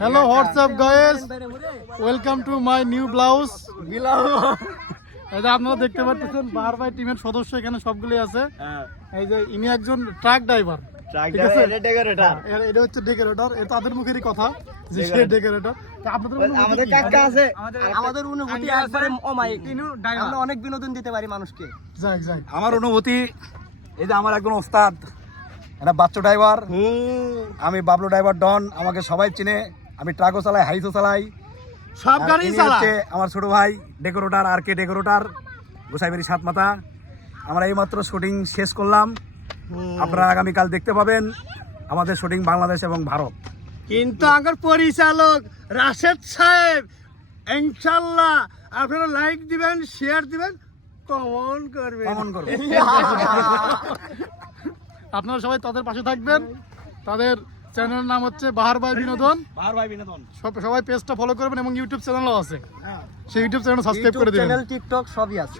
Hello WhatsApp guys, welcome to my new blouse. আপনারা দেখতে পাচ্ছেন বাহার ভাই টিমের সদস্য এখানে সবগুলি আছে। এই যে ইনি একজন ট্রাক ড্রাইভার, এটা হচ্ছে ডেকোরেটর। তাদের মুখেরই কথা যে সে ডেকোরেটর। আমাদের কাকা আছে, আমাদের অনুভূতি একবারে অমায়িক। আমরা অনেক বিনোদন দিতে পারি মানুষকে। যাক যাক, আমার অনুভূতি এই যে আমার একজন ওস্তাদ, একটা বাচ্চা ড্রাইভার, আমি বাবলু ড্রাইভার ডন, আমাকে সবাই চিনে। আমি ট্রাকও চালাই, হাইসও চালাই, সব গাড়ি চালাই। আমার ছোট ভাই ডেকোরেটর, আর কে ডেকোরেটর, গোসাইবাড়ি সাতমাথা। আমরা এইমাত্র শুটিং শেষ করলাম। আপনারা আগামীকাল দেখতে পাবেন আমাদের শুটিং বাংলাদেশ এবং ভারত। কিন্তু আমার পরিচালক রাশেদ সাহেব, ইনশাআল্লাহ আপনারা লাইক দিবেন, শেয়ার দিবেন, কমেন্ট করবেন। আপনারা সবাই তাদের পাশে থাকবেন। তাদের চ্যানেলের নাম হচ্ছে বাহার ভাই বিনোদন। সবাই পেজটা ফলো করবেন এবং ইউটিউব চ্যানেলও আছে, সেই ইউটিউব চ্যানেল সাবস্ক্রাইব করে দিবেন। চ্যানেল, টিকটক সবই আছে।